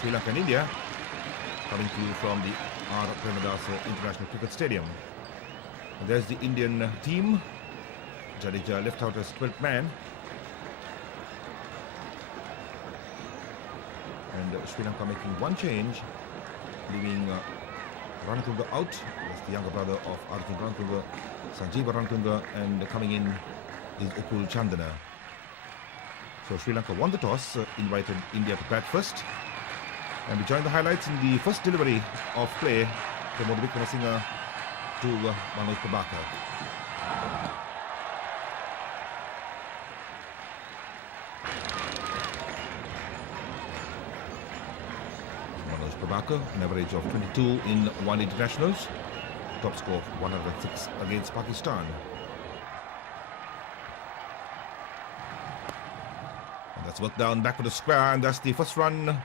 Sri Lanka and India, coming to you from the R. Pramodya International Cricket Stadium. And there's the Indian team. Jadeja left out as 12th man. And Sri Lanka making one change, leaving Ranatunga out. That's the younger brother of Arjun Ranatunga, Sanjeeva Ranatunga, and coming in is Ukul Chandana. So Sri Lanka won the toss, invited India to bat first. And we join the highlights in the first delivery of play, Pramodya Wickramasinghe to Manoj Prabhakar. Manoj Prabhakar, an average of 22 in one internationals, top score of 106 against Pakistan. And that's worked down back to the square, and that's the first run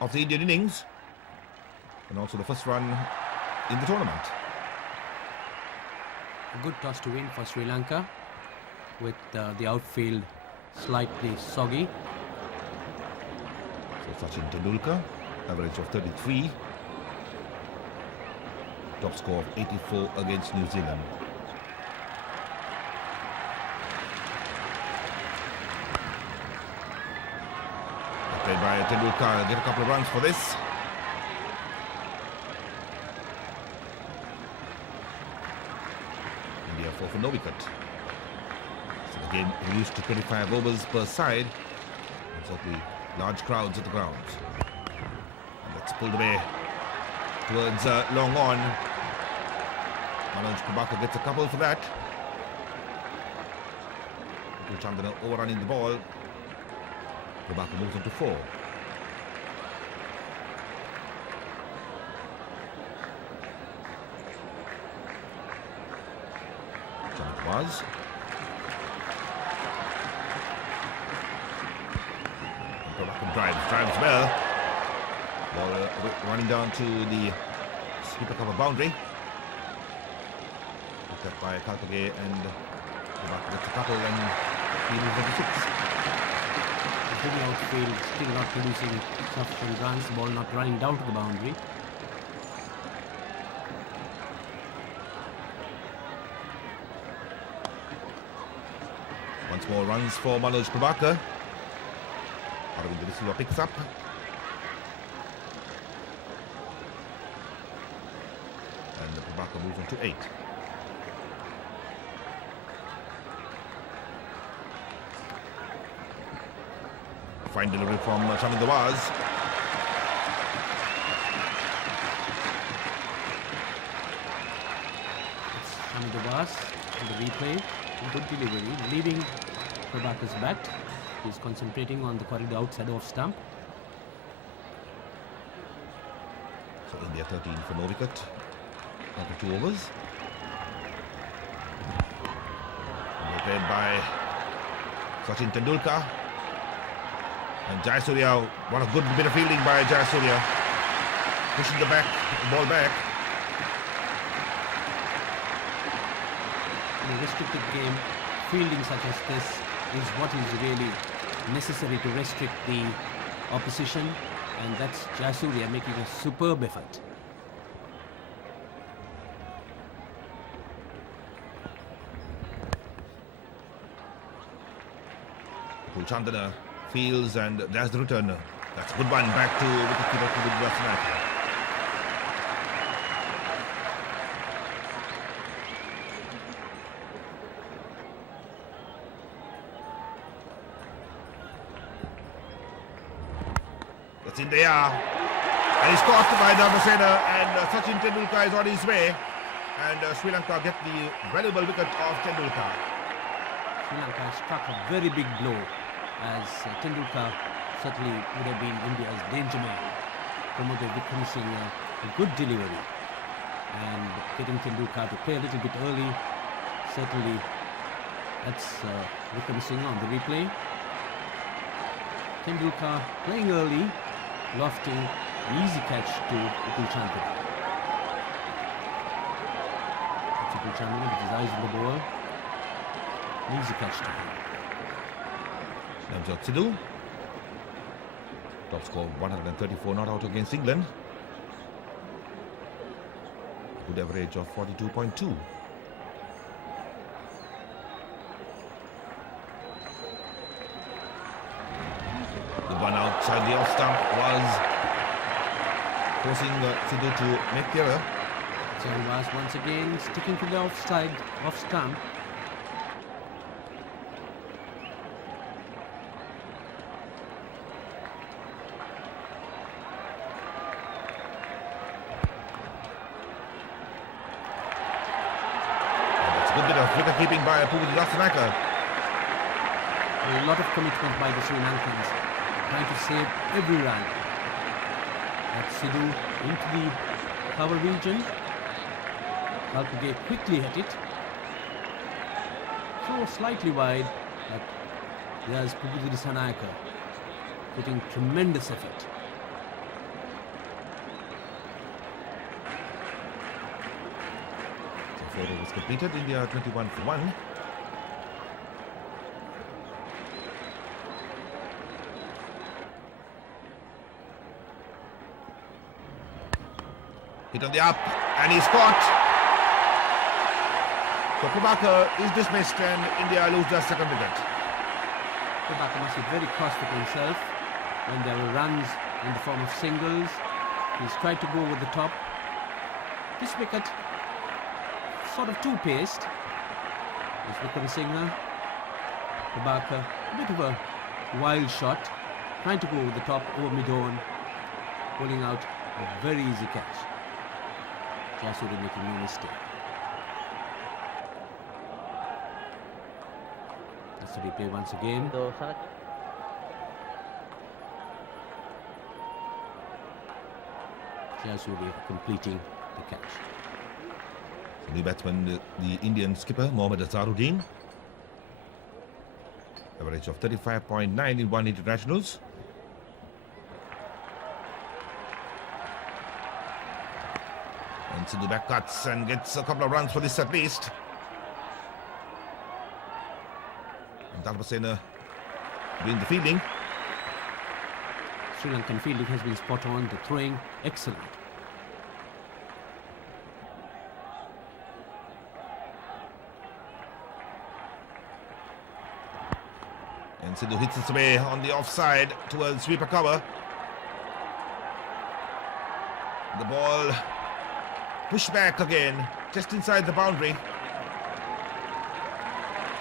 of the Indian innings, and also the first run in the tournament. A good toss to win for Sri Lanka, with the outfield slightly soggy. So Sachin Tendulkar, average of 33, top score of 84 against New Zealand. Played by Tendulkar, get a couple of runs for this. India 4 for no wicket. So the game reduced to 25 overs per side. And certainly large crowds at the grounds. And that's pulled away towards long on. Manoj Prabhakar gets a couple for that. Chandana overrunning the ball. Prabhakar moves on to 4. Chandrawas. Prabhakar drives well. Ball running down to the sweeper cover boundary. Picked up by Kalpage, and Prabhakar gets a couple, and he moves on to 6. Heavy outfield, still not producing sufficient runs, ball not running down to the boundary. Once more runs for Manoj Prabhakar. Aravind De Silva picks up. And Prabhakar moves on to 8. Fine delivery from Chandrawas. It's Chandrawas in the replay. Good delivery, leaving Prabhakar's bat. He's concentrating on the corridor outside of stump. So India 13 for no wicket after 2 overs. And played by Sachin Tendulkar. And Jayasurya, what a good bit of fielding by Jayasurya. Pushing the ball back. In a restricted game, fielding such as this is what is really necessary to restrict the opposition. And that's Jayasurya making a superb effort. Chandana fields, and there's the return. That's a good one back to wicketkeeper Pramodya Wickramasinghe. That's in the air, and he's caught by Dharmasena, and Sachin Tendulkar is on his way, and Sri Lanka get the valuable wicket of Tendulkar. Sri Lanka struck a very big blow, as Tendulkar certainly would have been India's danger man. Pramodya Wickramasinghe, a good delivery, and getting Tendulkar to play a little bit early. Certainly, that's Wickramasinghe on the replay. Tendulkar playing early, lofting, an easy catch to Ukul Chandana. Ukul Chandana with his eyes on the ball, an easy catch to him. Namjot Sidhu. Top score 134 not out against England. Good average of 42.2. The one outside the off stump was forcing Sidhu to make the error. Sehwag once again sticking to the offside, off stump. That's a good bit of wicket keeping by Pramodya Wickramasinghe. A lot of commitment by the Sri Lankans, trying to save every run. That's Sidhu into the cover region. Lanka quickly hit it. So slightly wide, but there's Pramodya Wickramasinghe putting tremendous effort. So 4 overs completed, India 21 for 1. Hit on the up, and he's caught. So Prabhakar is dismissed and India lose their second wicket. Prabhakar must be very cross with himself when there were runs in the form of singles. He's tried to go over the top. This wicket sort of two-paced. It's Wickramasinghe. Prabhakar, a bit of a wild shot, trying to go over the top, over mid-on, pulling out a very easy catch. Jasuri making no mistake. That's the replay once again. Jasuri completing the catch. So new batsman, the Indian skipper Mohammad Azharuddin. Average of 35.9 in one internationals. And Sidhu back cuts and gets a couple of runs for this at least. And Dharmasena doing the fielding. Sri Lankan fielding has been spot on, the throwing excellent. And Sidhu hits his way on the offside towards sweeper cover. The ball pushed back again, just inside the boundary.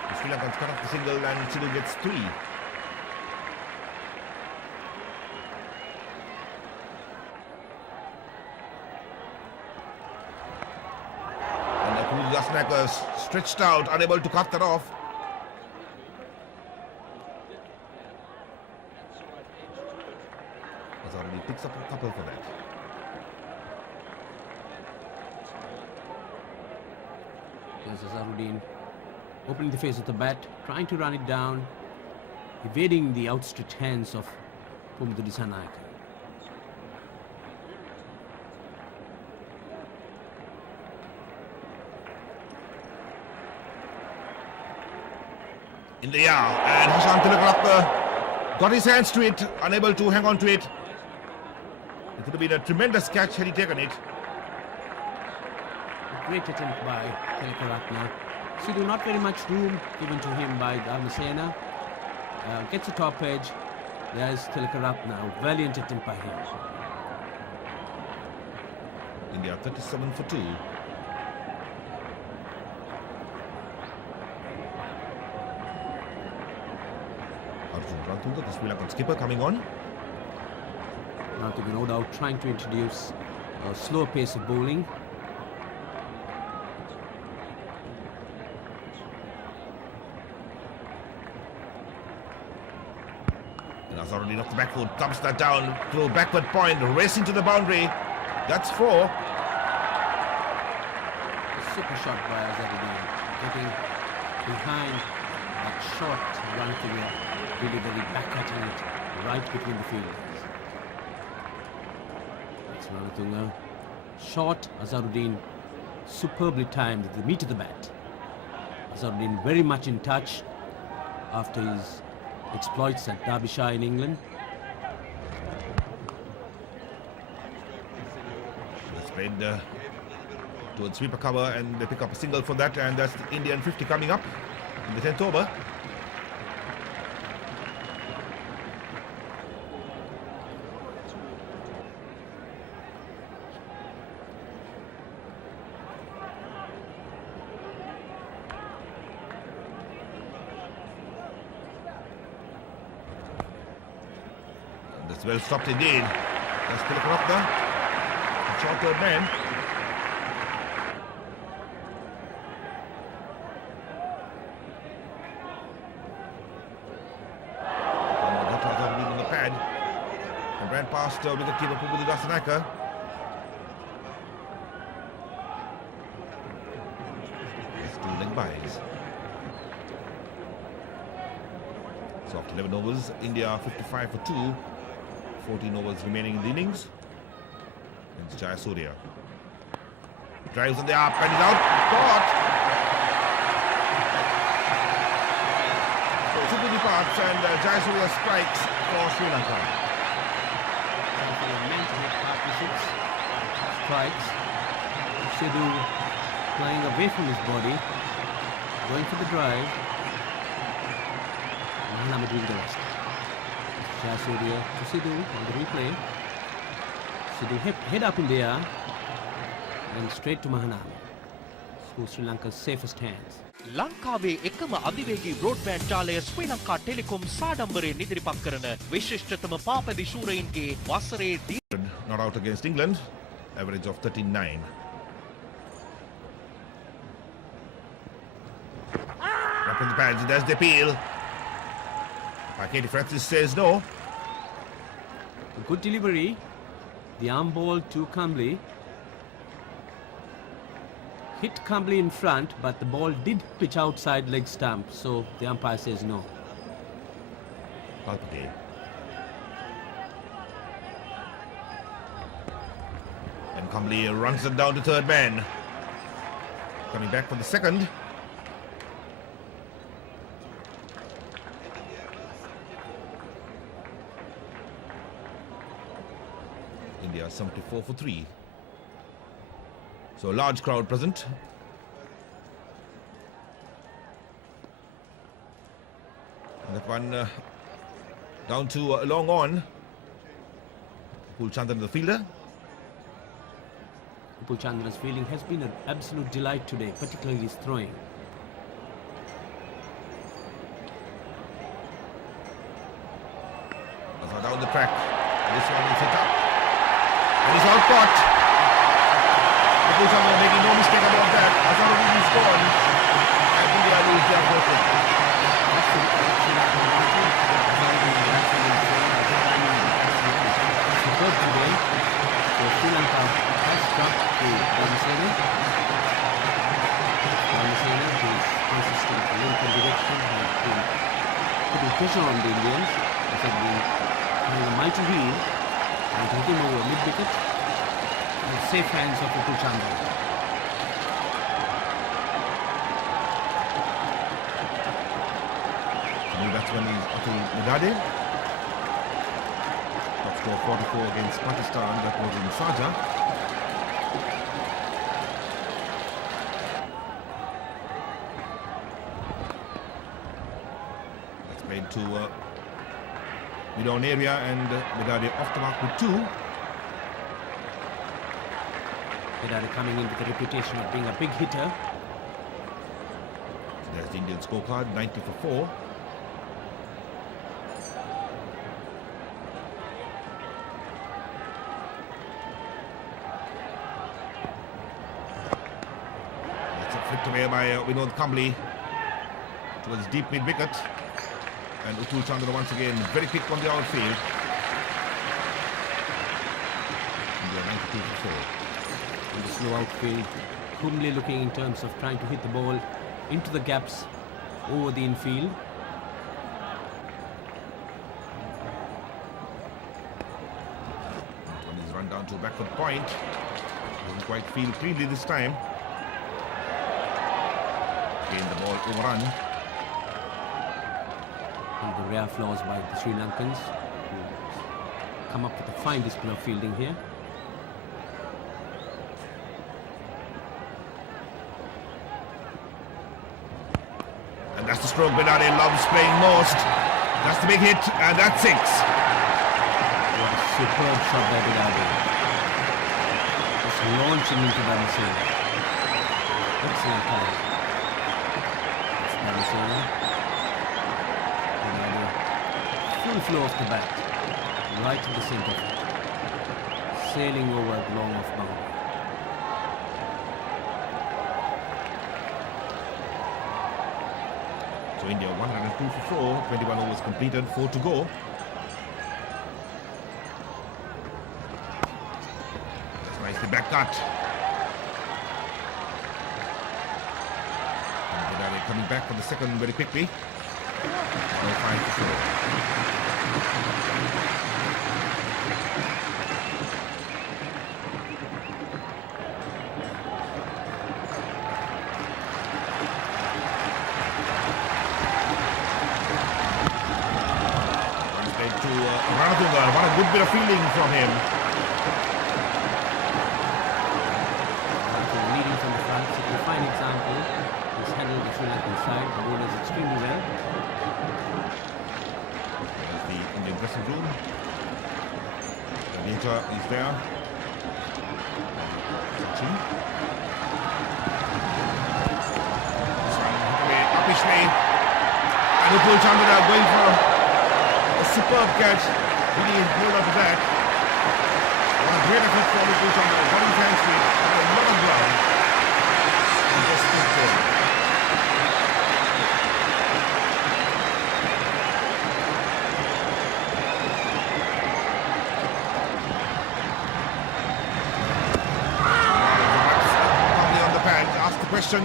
The Sri Lankans cut off the single and Sidhu gets 3. And Pramodya Wickramasinghe stretched out, unable to cut that off. Azharuddin picks up a couple for that. There's Azharuddin opening the face of the bat, trying to run it down, evading the outstretched hands of Pramodya Wickramasinghe. In the air, and Hashan Tilakarathne got his hands to it, unable to hang on to it. It would have been a tremendous catch had he taken it. Great attempt by Tilakarathne. Sidhu not very much room given to him by Dharmasena. Gets a top edge. There's Tilakarathne. Valiant attempt by him. India 37 for 2. Arjun Rantunga, the Sri Lankan skipper, coming on. Rantunga no doubt trying to introduce a slower pace of bowling. And Azharuddin off the back foot, dumps that down, throw backward point, racing to the boundary. That's 4. A super shot by Azharuddin, getting behind that short Rantunga, really very back-cutting it right between the fielders. That's Rantunga. Short, Azharuddin superbly timed at the meat of the bat. Azharuddin very much in touch after his exploits at Derbyshire in England. Played towards sweeper cover, and they pick up a single for that, and that's the Indian 50 coming up in the 10th over. That's well stopped indeed. That's Tilakaratne. Short third man. On the pad. And ran past wicketkeeper Pramodya Wickramasinghe. It's 2 leg byes. So after 11 overs, India 55 for 2. 14 overs remaining in the innings. It's Jayasuriya. Drives on the up and is out. Caught! So super departs and Jayasuriya strikes for Sri Lanka. Partnerships, strikes. Sidhu flying away from his body, going for the drive. Mahanama doing the rest. Jayasuriya to Sidhu on the replay. Sidhu head up in the air and straight to Mahanama. So Sri Lanka's safest hands. ලංකාවේ එකම අධිවේගී broadband ජාලය ශ්‍රී Lanka Telecom සාඩම්බරයෙන් ඉදිරිපත් කරන විශිෂ්ටතම පාපැදි ශූරයින්ගේ වසරේ Not out against England, average of 39. Up in the pads, there's the appeal. Katie Francis says no. A good delivery. The arm ball to Kambli. Hit Kambli in front, but the ball did pitch outside leg stump, so the umpire says no. Palpate. And Kambli runs it down to third man. Coming back for the second. India 74 for 3. So large crowd present. And that one down to long on. Upul the fielder. Upul Chandra's fielding has been an absolute delight today, particularly his throwing. Down the track. This one is hit up. And he's out caught. Upul Chandra making no mistake about that. Azharuddin is gone. And India lose their focus. Superb today. So Sri Lanka has dropped to Pramodya. Pramodya, who is consistent in local direction, has been putting pressure on the Indians. They have been having a mighty heel and hitting over mid-wicket in the safe hands of Upul Chandra. The new batsman is Atul Medade. Top score 44 against Pakistan. That was in Sharjah. That's played to mid-on area, and Medade off the mark with 2. Medade coming in with the reputation of being a big hitter. So there's the Indian scorecard, 90 for 4. That's a flicked away by Vinod Kambli towards deep mid-wicket. And Upul Chandra once again very quick on the outfield. India 92 for 4. In the slow outfield, Kumble looking in terms of trying to hit the ball into the gaps over the infield. That one is run down to a backward point. Doesn't quite feel cleanly this time. Again the ball overrun. And the rare flaws by the Sri Lankans, who come up with a fine display of fielding here. That's the stroke Benade loves playing most. That's the big hit, and that's 6. What a superb shot by Benade. Just launching into Bamisena. Excellent time. It's Bamisena. Benade. Full flow of the bat. Right to the centre. Sailing over long off boundary. So India 102 for 4, 21 overs completed, 4 to go. That's nicely back cut. And Benade coming back for the second very quickly. 5 to 4. Ranatunga, what a good bit of fielding from him. Leading from the front, so a fine example. He's handled the Sri Lankan side, the bowlers extremely well. There's the Indian dressing room. The Major is there. Sachin. Upishly. And Upul Chandra going for a superb catch. Really hold on to that. What a great effort for Upul Chandra. Got his hands free. A lot of ground. And just stood there. Probably on the pad. Ask the question.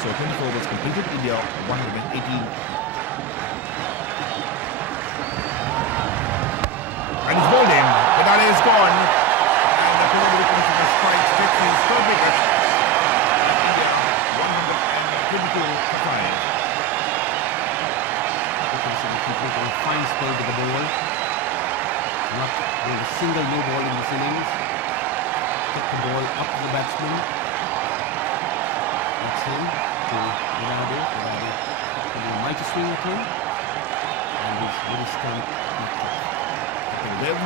So 24 was completed, India 118. And it's bowled in. Benade is gone. And the Colombo Wickramasinghe strikes takes his third wicket. India 122 for 5. Wickramasinghe completed a fine spell to the ball. Not a single no ball in this innings. Took the ball up to the batsman. That's him to Benade. Benade will do a mighty swing at him. And he's very stunned. Prev.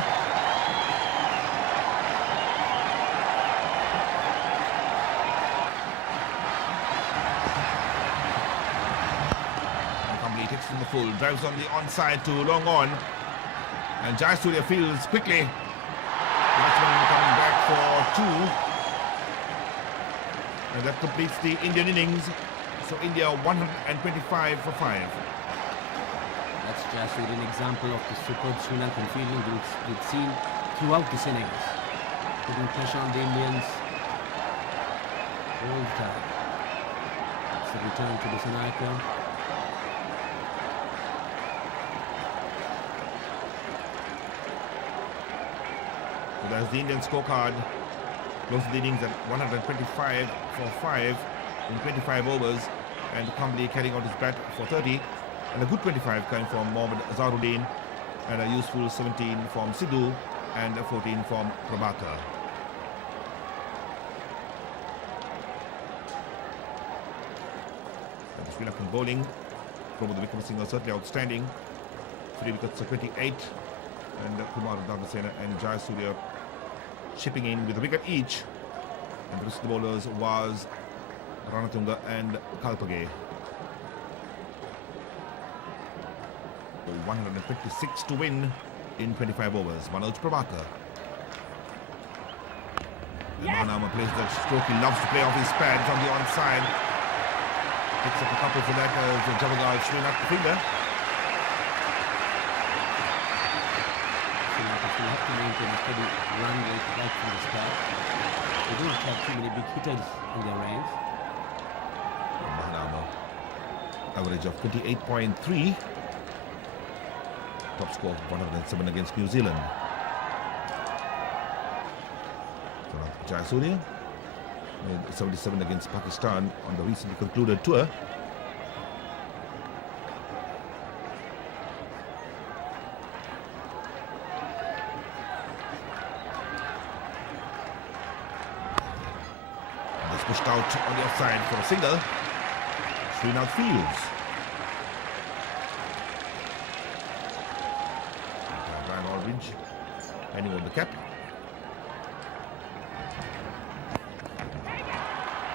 Complete hits from the full. Drives on the onside to long on. And Jayasuriya fields quickly. Batsman coming back for 2. And that completes the Indian innings. So India 125 for 5. That's just an example of the superb Sri Lankan fielding we've seen throughout this innings. Putting pressure on the Indians all the time. It's a return to the Sanayaka. So that's the Indian scorecard. Closes the innings at 125 for 5 in 25 overs. And Kamble carrying out his bat for 30. And a good 25 coming from Mohammad Azharuddin. And a useful 17 from Sidhu. And a 14 from Prabhakar. And the Sri Lankan bowling. Pramodya Wickramasinghe certainly outstanding. 3 wickets to 28. And Kumar Dharmasena and Jayasuriya chipping in with a wicket each. And the rest of the bowlers was Ranatunga and Kalpage. 156 to win in 25 overs. One out Prabhakar. Mahanama plays that stroke. He loves to play off his pads on the onside. Picks up a couple for that as Javagal Srinath the fielder. You have to maintain a steady run rate right from the start. They don't have too many big hitters in their ranks. Mahanama, average of 28.3. Top score of 107 against New Zealand. So Jayasuriya made 77 against Pakistan on the recently concluded tour. pushed out on the offside for a single. Srinath fields. Brian Aldridge handing over the cap.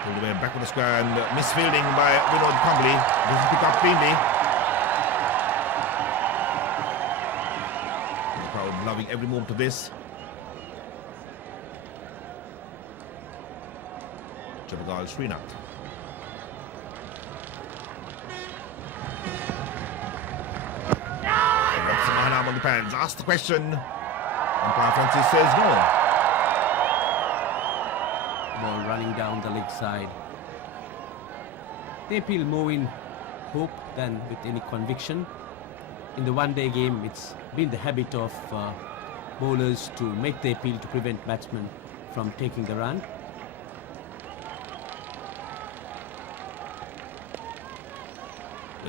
Pulled away back of the square and misfielding by Vinod Kambli. Doesn't pick up cleanly. The crowd loving every moment of this. Jabagal Srinath. Mahanam on the pans. Ask the question. Umpire Francis says no. Ball running down the leg side. They appeal more in hope than with any conviction. In the one-day game, it's been the habit of bowlers to make the appeal to prevent batsmen from taking the run.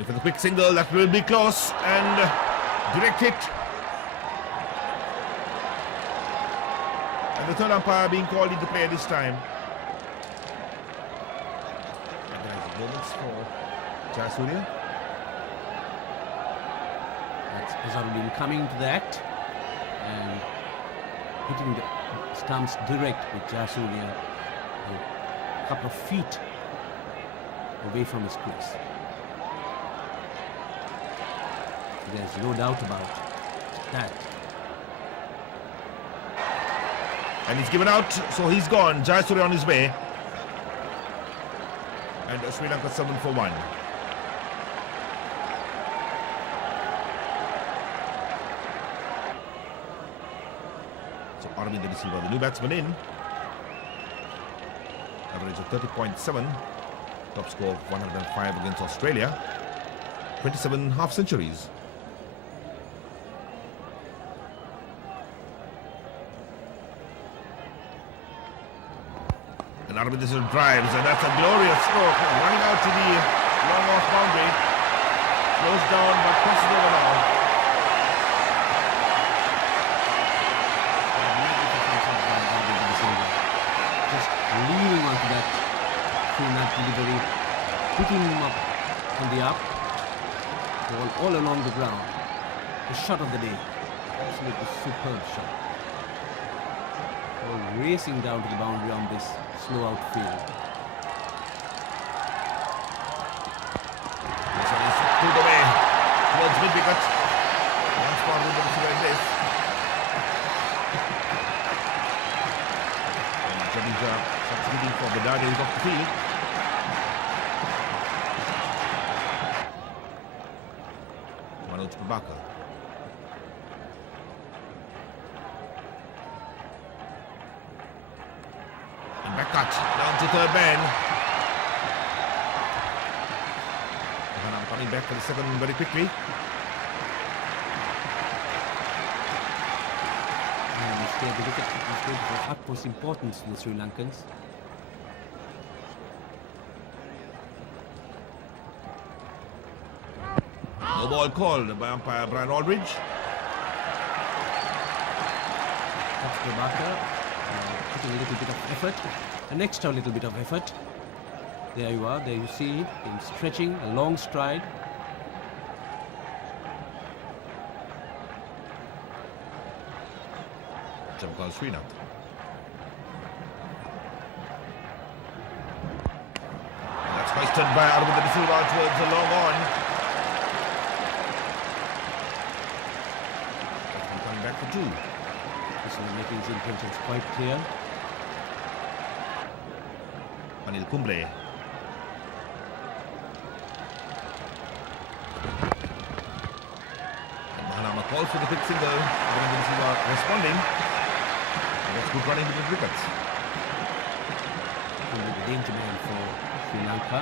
For the quick single, that will be close and direct hit. And the third umpire being called into play this time. There's moments for Jayasuriya. That's Azharuddin coming to the act and hitting the stumps direct with Jayasuriya a couple of feet away from his crease. There's no doubt about that. And he's given out, so he's gone. Jayasuriya on his way. And Sri Lanka 7 for 1. So Aravind De Silva, the new batsman in. Average of 30.7. Top score of 105 against Australia. 27 half centuries. And Aravind De Silva drives, and that's a glorious stroke. Running out to the long off boundary. Close down, but crosses over now. Just leaning onto that Srinath delivery, picking him up on the up, all along the ground. The shot of the day. Absolutely superb shot. Ball racing down to the boundary on this slow outfield. This one is pulled away towards mid-wicket. Once more, Aravind De Silva in this. And Jadeja succeeding for Bedadi is off the field. Manoj Prabhakar. And back cut down to third man. Mahanam coming back for the second very quickly. And the wicket is going to have utmost importance to the Sri Lankans. No ball called by umpire Brian Aldridge. That's Prabhakar putting a little bit of effort, an extra little bit of effort. There you are, there you see it, him stretching, a long stride. Jabagal Srinath. That's hoisted by Aravind De Silva towards the long on. That's coming back for 2. This is making his intentions quite clear. Anil Kumble. And Mahanama calls for the quick single. Aravind De Silva responding. And that's good running with wickets. Will be the danger man for Sri Lanka.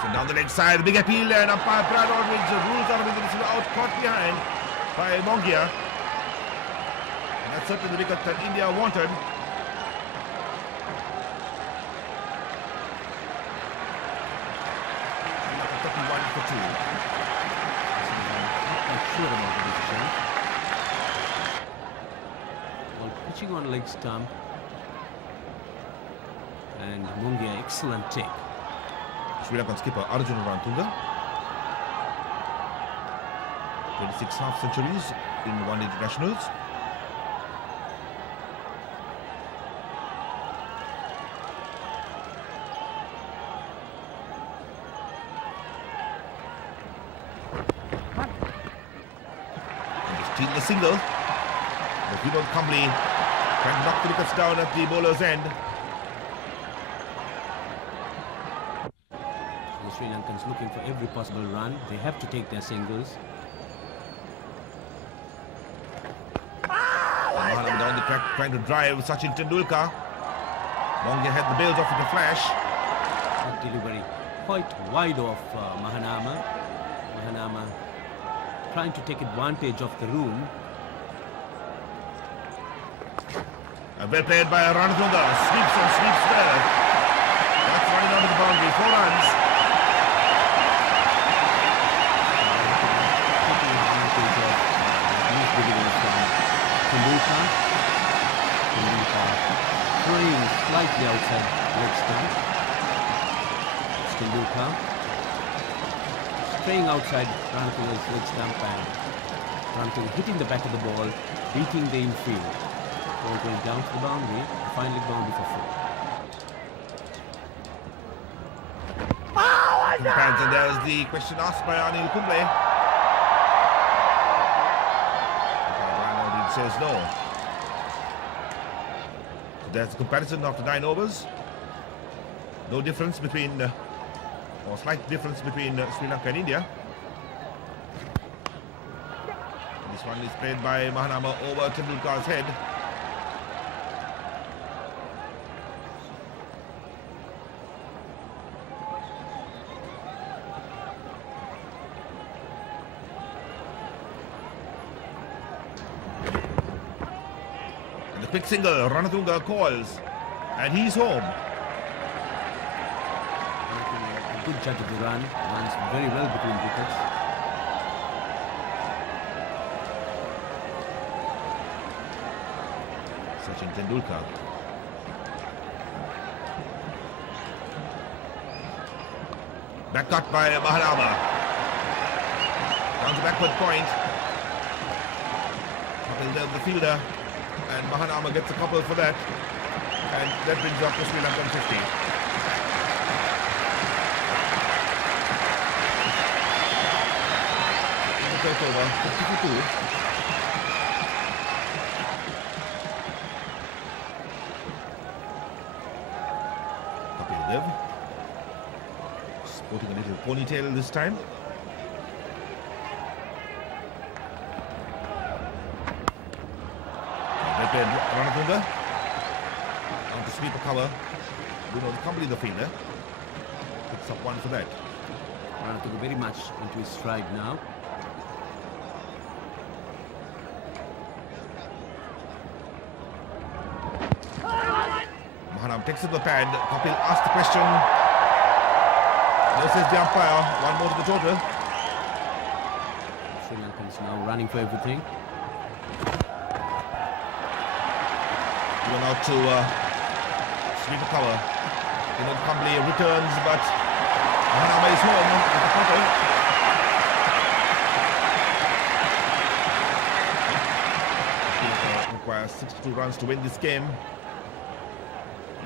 So down the leg side, big appeal, and umpire Brad Aldridge rules Aravind De Silva out, caught behind by Mongia. And that's certainly the wicket that India wanted. One for 2. Not sure about the decision. Ball pitching on leg stump. And Mungia, excellent take. Sri Lankan skipper Arjun Ranatunga. 26 half centuries in one internationals. Steal the single. But Vinod Kambli trying to knock the wickets down at the bowler's end. The Sri Lankans looking for every possible run. They have to take their singles. Mahanama down the track trying to drive Sachin Tendulkar. Mongia had the bails off with a flash. That delivery quite wide off Mahanama. Mahanama trying to take advantage of the room. Well played by Ranatunga. Sweeps and sweeps well. That's running out of the boundary. 4 runs. Taking advantage of these deliveries from Tendulkar. Tendulkar throwing slightly outside leg stump. Tendulkar spraying outside Ranatunga's leg stump and Ranatunga hitting the back of the ball, beating the infield. Ball going down to the boundary, finally boundary for 4. And there's the question asked by Anil Kumble. It says no. So there's a comparison after 9 overs. No difference between, or slight difference between Sri Lanka and India. This one is played by Mahanama over Tendulkar's head. Quick single, Ranatunga calls, and he's home. A good judge of the run, runs very well between wickets. Sachin Tendulkar. Back cut by Mahanama. Down to backward point. Kapil Dev, the fielder. And Mahanama gets a couple for that. And that brings up the Sri Lankan 50. Take over, 50-2. Kapil Dev. Sporting a little ponytail this time. Ranatunga on to sweep a cover. Vinod Kambli, the fielder, picks up one for that. Ranatunga very much into his stride now. Mahanam takes up the pad. Kapil asks the question. No, says the umpire. One more to the total. Sri Lankans now running for everything. Going out to sweep a cover. Vinod Kambli returns, but Mahanama is home with the total. Requires 62 runs to win this game.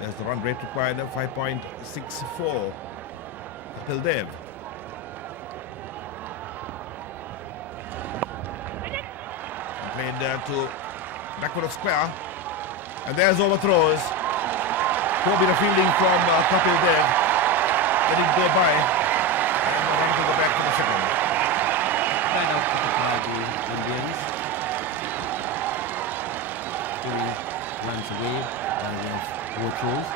There's the run rate required, 5.64. Kapil Dev. Played to backward of square. And there's overthrows. Poor bit of fielding from Kapil Dev. Let it go by. And run to the back for the second. Right out by the Indians. 3 runs away by way of overthrows.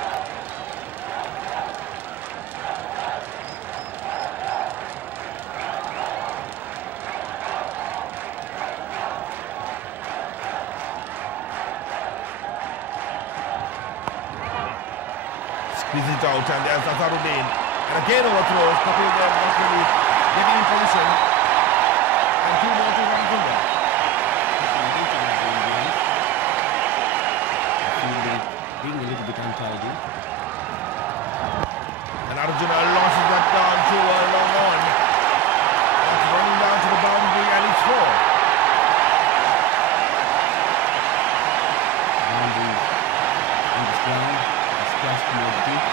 Squeeze it out, and there's Azharuddin. And again overthrows. Kapil Dev not really getting in position. And 2 more to Ranatunga. being a little bit untidy. And Arjuna losses that down to a long on. That's running down to the boundary and it's 4. Boundary on this ground. It's crashed more deep.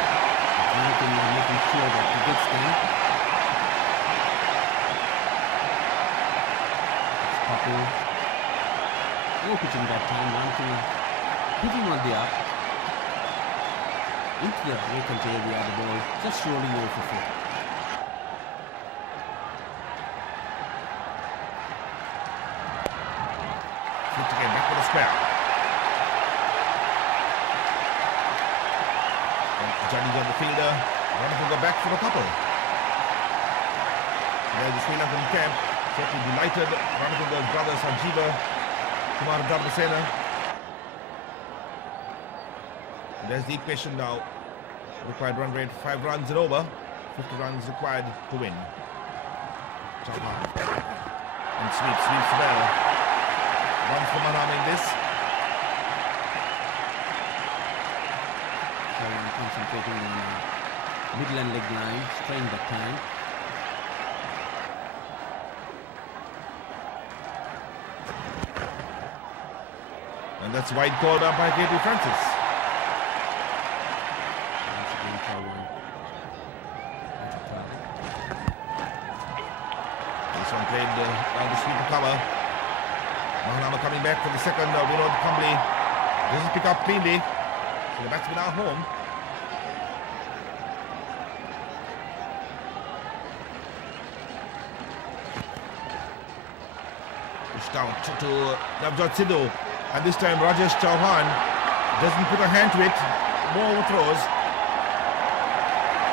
Making sure that he gets them. It's Kapoor. No pitching that time. Lanka hitting on the up. Into the vacant area, the ball just rolling over for 4. Flipped again, back with a square. Johnny's on the fielder. Ranatunga back for a couple. There's the Sri Lankan camp. Certainly delighted. Ranatunga's brother Sanjeeva Kumar Dharmasena. There's the equation now. Required run rate 5 runs and over. 50 runs required to win. Chauhan. And sweeps well. Runs for Manam in this. Concentrating on middle and leg line, straying that time. And that's wide call down by K.T. Francis. Once again for one. This one played down the sweeper cover. Mahanama coming back for the second. Vinod Kambli doesn't pick up cleanly. So the batsmen are home. Pushed out to Navjot Sidhu. And this time Rajesh Chauhan doesn't put a hand to it. More overthrows.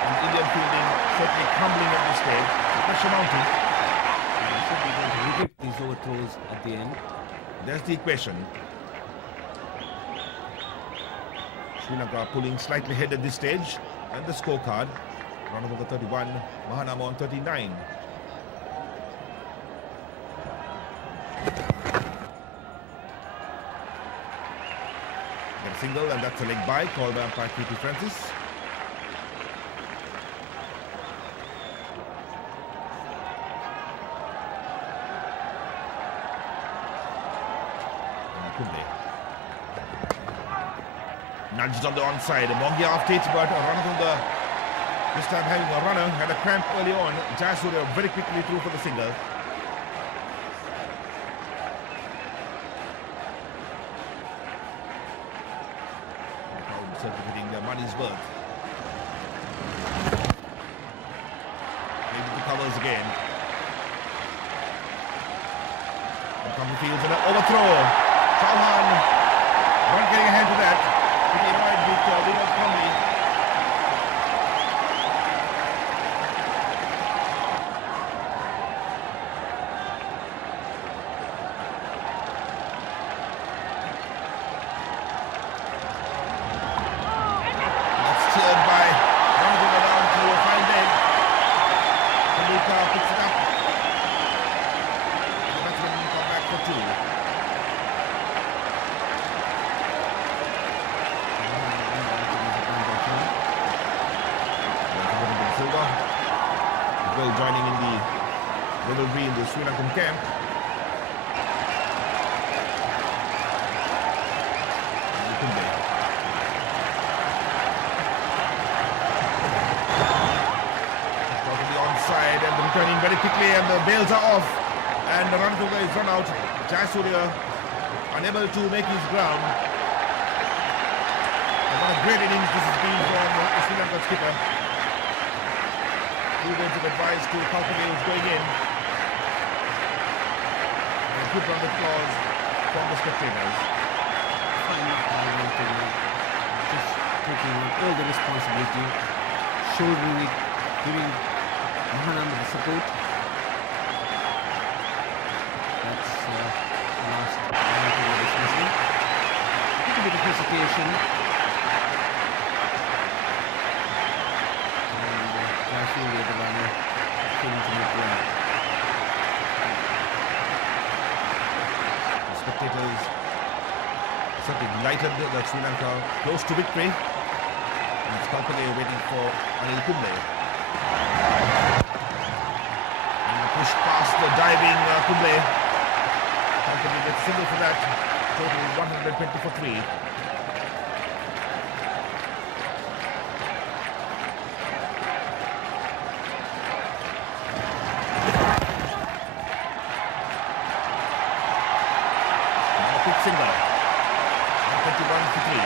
And Indian fielding certainly crumbling at this stage. Pressure mounting. They should be going to reject these overthrows at the end. There's the equation. Sri Lanka pulling slightly ahead at this stage. And the scorecard. Ranatunga 31, Mahanama on 39. Get a single, and that's a leg by, called by umpire K.T. Francis. Nudged on the onside. Mongi after it, but Ranatunga this time having a runner, had a cramp early on. Jayasuriya very quickly through for the single. Certainly getting their money's worth. Maybe the covers again. And come the fields and an overthrow. Chauhan not getting a hand to that. Pretty annoyed with Vinod Kambli. Joining in the revelry in the Sri Lankan camp. Got to the onside and returning very quickly, and the bails are off, and Ranatunga is run out. Jayasuriya unable to make his ground. And what a great innings this has been from the Sri Lankan skipper. Two words of advice to Kalpade who's going in. And good round of applause from the spectators. Fine, just taking on all the responsibility, shouldering it, giving Mahanama the support. That's last dismissal. A little bit of hesitation. The runner failing to make well. The spectators certainly delighted that Sri Lanka close to victory. And it's Kalpade waiting for Anil Kumble. And a push past the diving Kumble. Kalpade gets single for that. Total 120 for 3. Single. 121 for 3.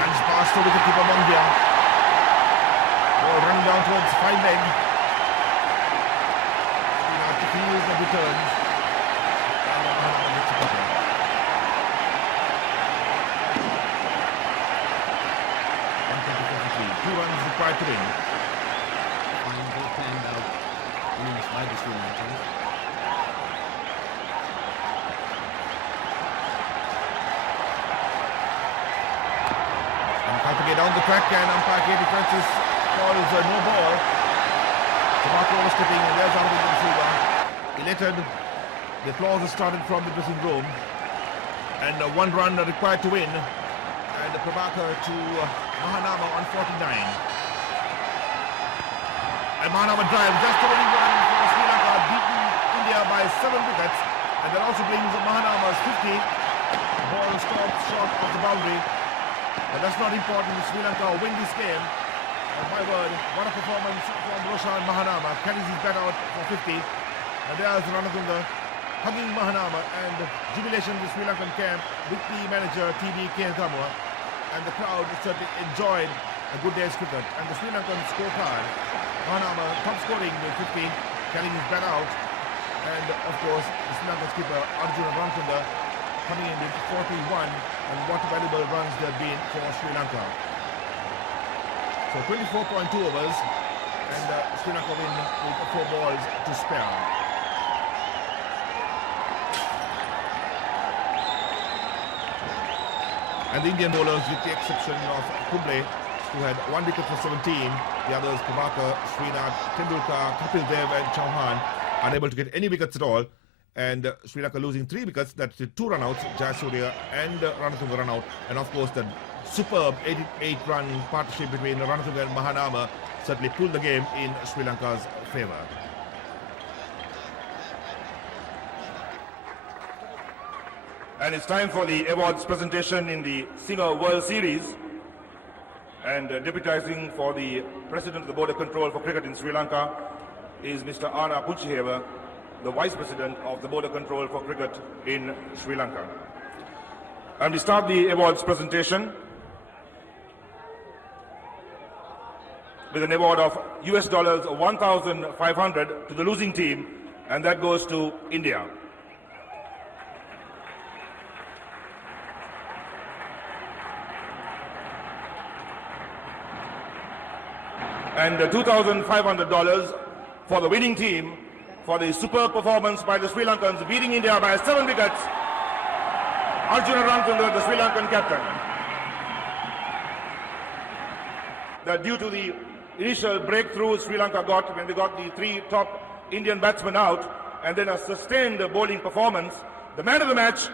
Nice pass to wicketkeeper Pramodya. Ball running down towards fine leg. Now to field the returns. And Mahanama gets a couple. Two runs required to win. Fine, well planned out innings by the Sri Lankans. And Kalpade down the track, and umpire Katie Francis calls no ball. Tobacco overstepping, and there's Arvind Silva. Elated, the applause has started from the dressing room. And 1 run required to win. And Prabhakar to Mahanama on 49. And Mahanama drives just the winning run for Sri Lanka, beaten India by 7 wickets. And that also brings Mahanama's 50. Ball stops short of the boundary. But that's not important. Sri Lanka win this game. And my word, what a performance from Roshan Mahanama. Carries his bat out for 50. And there's Ranatunga hugging Mahanama, and jubilation in the Sri Lankan camp with the manager TB Kehatamwa. And the crowd certainly enjoyed a good day's cricket. And the Sri Lankan scorecard, Mahanama top scoring with 50, carrying his bat out. And of course, the Sri Lankan skipper Arjuna Ranatunga coming in with 41, and what valuable runs there have been for Sri Lanka. So 24.2 overs, and Sri Lanka win with 4 balls to spare. And the Indian bowlers, with the exception of Kumble, who had 1 wicket for 17, the others, Prabhakar, Srinath, Tendulkar, Kapil Dev and Chauhan, unable to get any wickets at all. And Sri Lanka losing 3 wickets, that's 2 runouts, Jayasuriya and Ranatunga run out. And of course, the superb 88-run partnership between Ranatunga and Mahanama certainly pulled the game in Sri Lanka's favour. And it's time for the awards presentation in the Singer World Series. And deputizing for the President of the Board of Control for Cricket in Sri Lanka is Mr. Anna Puchiheva, the Vice President of the Board of Control for Cricket in Sri Lanka. And we start the awards presentation with an award of US dollars 1,500 to the losing team, and that goes to India. And $2,500 for the winning team for the superb performance by the Sri Lankans, beating India by 7 wickets. Arjuna Ranatunga, the Sri Lankan captain. That due to the initial breakthrough Sri Lanka got when they got the 3 top Indian batsmen out, and then a sustained bowling performance, the man of the match,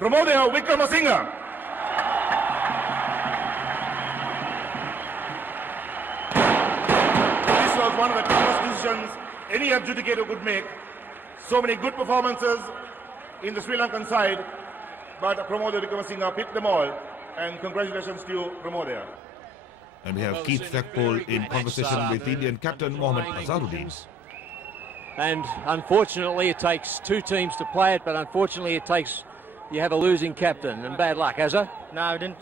Pramodya Wickramasinghe. One of the toughest decisions any adjudicator could make. So many good performances in the Sri Lankan side, but Pramodya Wickramasinghe picked them all, and congratulations to you, Pramodya. And we have Keith Stackpole in conversation with Indian captain Mohammad Azharuddin. And unfortunately it takes 2 teams to play it, but unfortunately you have a losing captain, and bad luck, Azhar. No, we didn't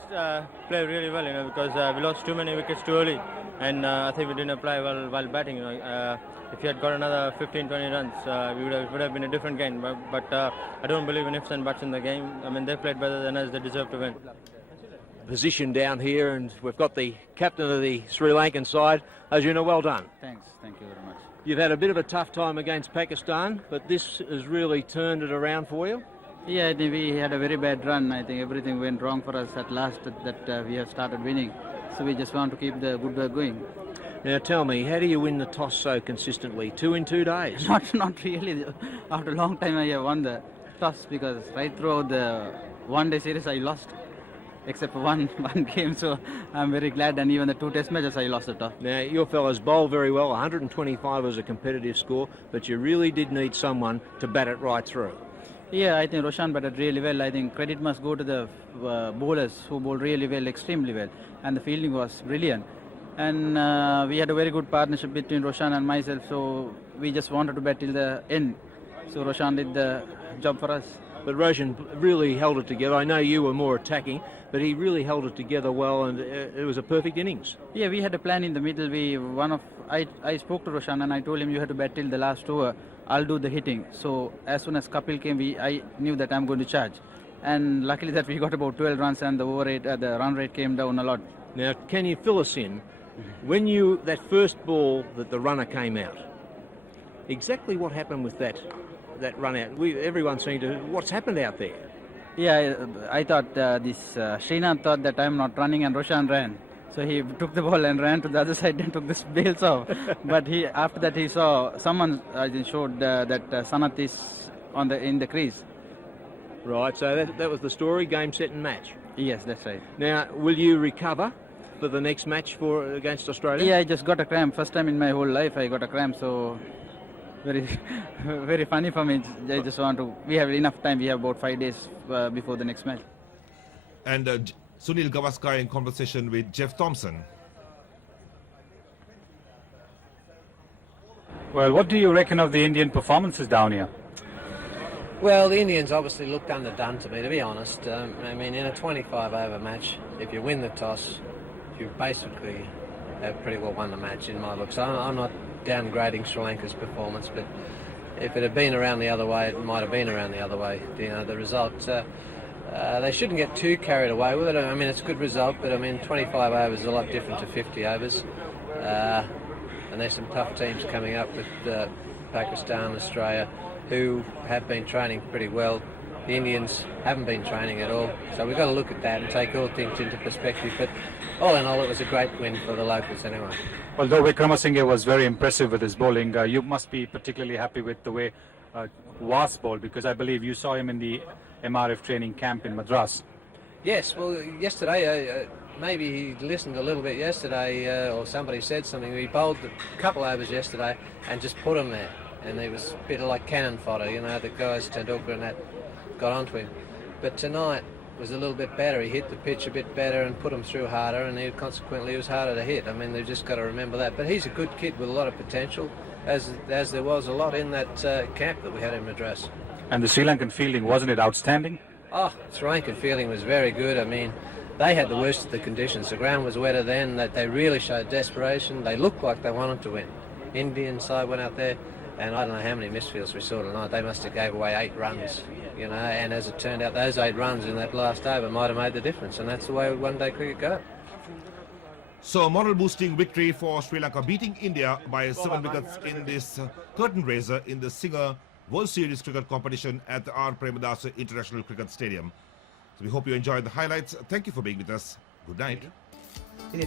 play really well, because we lost too many wickets too early, and I think we didn't play well while batting. If we had got another 15-20 runs, we would have been a different game. But I don't believe in ifs and buts in the game. I mean, they played better than us; they deserve to win. Position down here, and we've got the captain of the Sri Lankan side. Arjuna, well done. Thanks, thank you very much. You've had a bit of a tough time against Pakistan, but this has really turned it around for you. Yeah, I think we had a very bad run. I think everything went wrong for us at last that we have started winning. So we just want to keep the good work going. Now tell me, how do you win the toss so consistently? 2 in 2 days? Not really. After a long time I have won the toss because right throughout the one-day series I lost. Except for one game, so I'm very glad. And even the 2 test matches, I lost the toss. Now, your fellows bowled very well. 125 was a competitive score, but you really did need someone to bat it right through. Yeah, I think Roshan batted really well. I think credit must go to the bowlers who bowled really well, extremely well. And the fielding was brilliant. And we had a very good partnership between Roshan and myself, so we just wanted to bat till the end. So Roshan did the job for us. But Roshan really held it together. I know you were more attacking, but he really held it together well, and it was a perfect innings. Yeah, we had a plan in the middle. I spoke to Roshan and I told him you have to bat till the last over. I'll do the hitting. So as soon as Kapil came, I knew that I'm going to charge. And luckily that we got about 12 runs and the run rate came down a lot. Now, can you fill us in? When that first ball that the runner came out, exactly what happened with that run out? Everyone seemed to, what's happened out there? Yeah, I thought Srinath thought that I'm not running and Roshan ran. So he took the ball and ran to the other side and took the bails off. But after that he saw someone showed that Sanath is in the crease. Right, so that was the story, game, set and match. Yes, that's right. Now, will you recover for the next match against Australia? Yeah, I just got a cramp. First time in my whole life I got a cramp, so very, very funny for me. I just want to. We have enough time. We have about 5 days before the next match. And Sunil Gavaskar in conversation with Jeff Thompson. Well, what do you reckon of the Indian performances down here? Well, the Indians obviously looked underdone to me, to be honest. I mean, in a 25-over match, if you win the toss, you basically have pretty well won the match in my book. So I'm not downgrading Sri Lanka's performance, but if it had been around the other way, it might have been around the other way. You know, the result, they shouldn't get too carried away with it. I mean, it's a good result, but I mean, 25 overs is a lot different to 50 overs. And there's some tough teams coming up with Pakistan, Australia, who have been training pretty well. The Indians haven't been training at all, so we've got to look at that and take all things into perspective. But all in all, it was a great win for the locals anyway. Although Wickramasinghe was very impressive with his bowling, you must be particularly happy with the way Was bowled, because I believe you saw him in the MRF training camp in Madras. Yes, well, yesterday, maybe he listened a little bit yesterday, or somebody said something. He bowled a couple overs yesterday and just put him there. And he was a bit like cannon fodder, you know, the guys, Tendulkar and that, got onto him. But tonight was a little bit better. He hit the pitch a bit better and put him through harder, and consequently he was harder to hit. I mean, they've just got to remember that. But he's a good kid with a lot of potential, as there was a lot in that camp that we had in Madras. And the Sri Lankan fielding, wasn't it outstanding? Oh, Sri Lankan fielding was very good. I mean, they had the worst of the conditions. The ground was wetter then. That they really showed desperation. They looked like they wanted to win. Indian side went out there, and I don't know how many misfields we saw tonight. They must have gave away 8 runs, you know, and as it turned out, those 8 runs in that last over might have made the difference, and that's the way one-day cricket goes. So, moral-boosting victory for Sri Lanka, beating India by 7 wickets in this curtain raiser in the Singer World Series cricket competition at the R. Pramodya International Cricket Stadium. So we hope you enjoyed the highlights. Thank you for being with us. Good night. Ini